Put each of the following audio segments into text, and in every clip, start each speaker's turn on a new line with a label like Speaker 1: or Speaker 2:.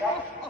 Speaker 1: Thank you.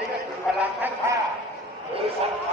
Speaker 1: นี้ก็คือพลังทั้งห้าหรือสัตว์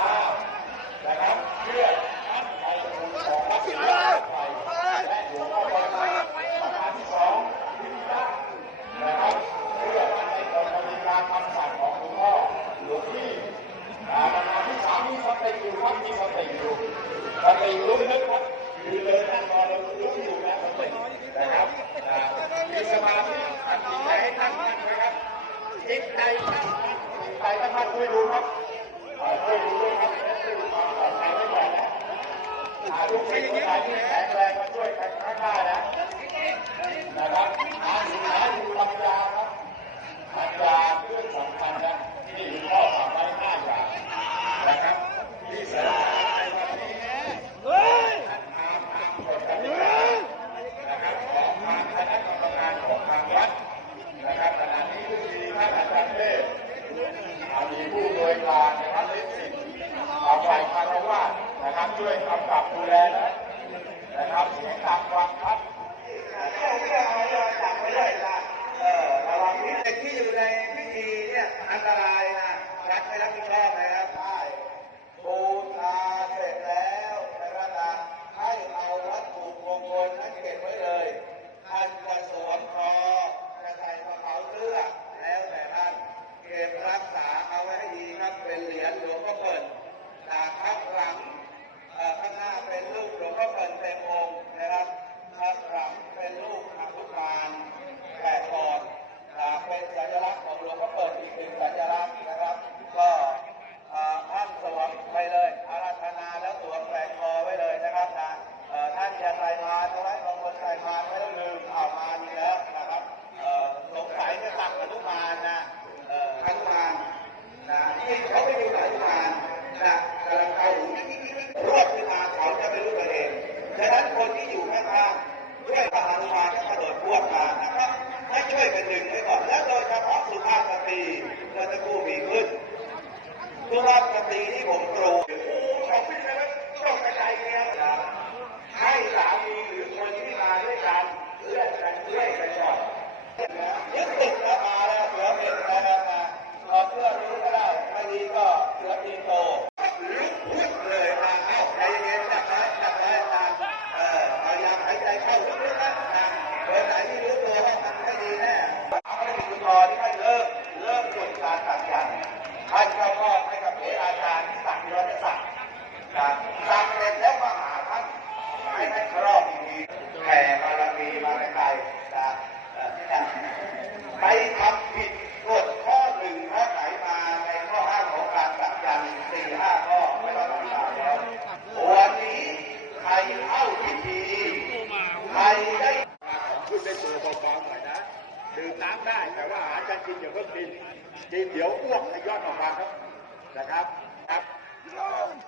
Speaker 1: เป็นรูปอนุกรารแป
Speaker 2: ดตอนเป็นสัญลักษณ์ของหลวงพ่อเปิดอีกหนึ่งสัญลักษณ์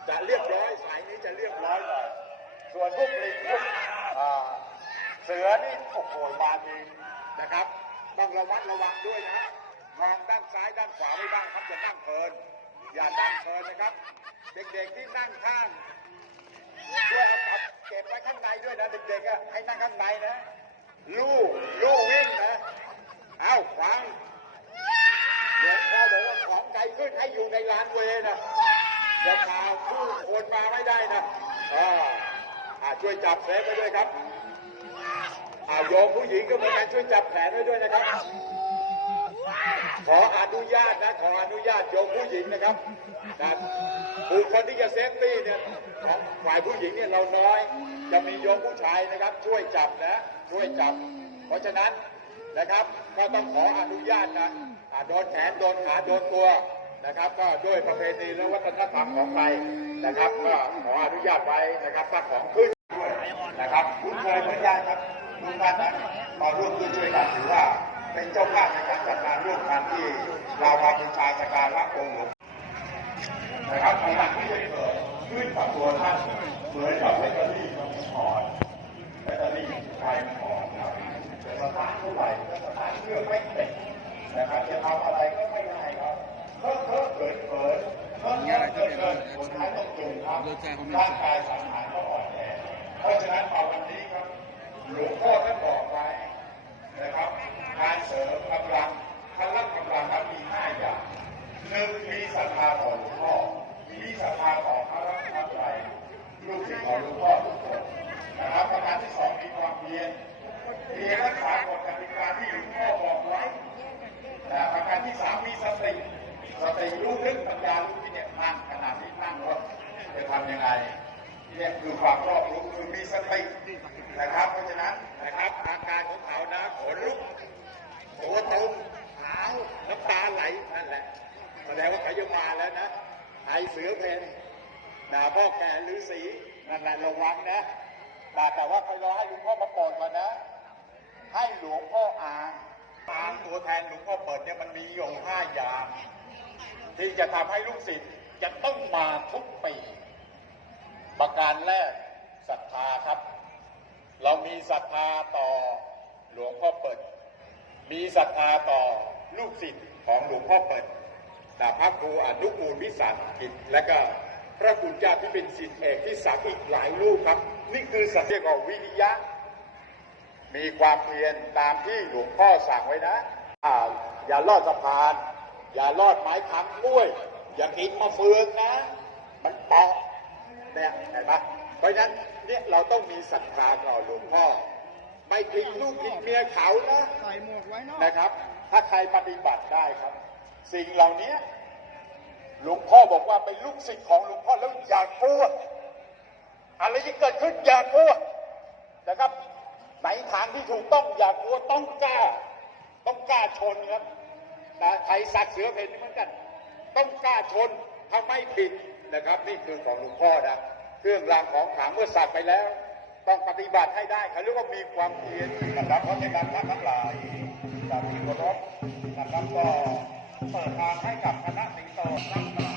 Speaker 1: จะเรียบร้อยสายนี้จะเรียบร้อยหน่อยส่วนพวกลิงพวกเสือนี่โอ้โหมาดีนะครับ ต้องระมัดระวังด้วยนะมองด้านซ้ายด้านขวาไม่บ้างครับจะนั่งเพลิน อย่านั่งเพลินนะครับ เด็กๆที่นั่งข้างช่วยเอาับเก็บไว้ข้างในด้วยนะเด็กๆให้นั่งข้างในนะลูกลูกวิ่งนะเอาขวางเดี๋ยวพ่อบอกว่าของใครขึ้นให้อยู่ในลานเวนะ อย่าพาผู้คนมาไม่ได้นะอ่าช่วยจับแขนไว้ด้วยครับอ่าโยมผู้หญิงก็เหมือนกันช่วยจับแขนไว้ด้วยนะครับ ขออนุญาตนะขออนุญาตโยมผู้หญิงนะครับนะบุคคลที่จะเซฟตี้เนี่ยของฝ่ายผู้หญิงเนี่ยเราน้อย จะมีโยมผู้ชายนะครับ ช่วยจับนะช่วยจับ เพราะฉะนั้นนะครับก็ต้องขออนุญาตนะโดนแขนโดนขาโดนตัว นะครับก็ด้วยประเพณีและวัฒนธรรมของไทยนะครับ ก็ขออนุญาตไว้นะครับถ้าของขึ้นด้วยนะครับคุ้นเคยเหมือนกันครับทุกท่านนะมาร่วมด้วยช่วยกันถือว่า เป็นเจ้าภาพในการจัดงานร่วมกันที่เรามาบูชาสการะองค์หลวงนะครับในหลักที่เกิดขึ้นกับตัวท่านเหมือนกับแบตเตอรี่มันอ่อน จมครับร่างกายสังขารก็อ่อนแอเพราะฉะนั้นเอาวันนี้ครับหลวงพ่อท่านบอกไว้ นะครับการเสริมกำลังพลังกำลังนั้นมีห้าอย่างหนึ่งมีศรัทธาต่อหลวงพ่อ มีศรัทธาต่อพระรัตนตรัยลูกศิษย์ของหลวงพ่อทุกคนนะครับประการที่สองมีความเพียรเพียรรักษากฎกติกาที่หลวงพ่อบอกไว้นะประการที่สามมีสติสติรู้ลึกปัญญารู้ที่เนี่ยนั่งขนาดนี้นั่งรถจะทำยังไงเนี่ยคือความรอบรู้คือมีสตินะครับ เพราะฉะนั้นนะครับอาการของเขานะขนลุกตัวตรงขาวน้ำตาไหลนั่นแหละแสดงว่าเขาจะมาแล้วนะไอเสือเพนด่าพ่อแก่ฤาษีนั่นแหละระวังนะด่าแต่ว่าไปรอให้หลวงพ่อมาโปรดก่อนนะ ให้หลวงพ่ออ่างอ่างตัวแทนหลวงพ่อเปิดเนี่ยมันมีอยู่ห้าอย่างที่จะทำให้ลูกศิษย์จะต้องมาทุกปี ประการแรกศรัทธาครับ เรามีศรัทธาต่อหลวงพ่อเปิด มีศรัทธาต่อลูกศิษย์ของหลวงพ่อเปิดดาพระครูอนุกูลวิสารกิจและก็พระคุณเจ้าที่เป็นศิษย์เอกที่สักอีกหลายรูปครับ นี่คือสัจจะของวิริยะ มีความเพียรตามที่หลวงพ่อสั่งไว้นะอ่าอย่าลอดสะพาน อย่าลอดไม้ค้ำกล้วย อย่ากินมะเฟืองนะ มันเปาะ เนี่ยเห็นปะเพราะฉะนั้นเนี่ยเราต้องมีศรัทธาต่อหลวงพ่อ ไม่ทิ้งลูกทิ้งเมียเขานะ
Speaker 3: ใส่หมวกไว้เนอะ
Speaker 1: นะครับ ถ้าใครปฏิบัติได้ครับ สิ่งเหล่านี้หลวงพ่อบอกว่าเป็นลูกศิษย์ของหลวงพ่อแล้วอย่ากลัวอะไรที่เกิดขึ้นอย่ากลัวนะครับไหนทางที่ถูกต้องอย่ากลัวต้องกล้า ต้องกล้าชนครับนะใครสักเสือเพนเหมือนกัน ต้องกล้าชนถ้าไม่ผิด นะครับ นี่คือของหลวงพ่อนะเครื่องรางของขลังเมื่อสักไปแล้ว ต้องปฏิบัติให้ได้เขาเรียกว่ามีความเพียรนะครับเพราะในการท่านทั้งหลายจากที่เคารพนะครับก็เปิดทางให้กับคณะสิงโตทั้งหลาย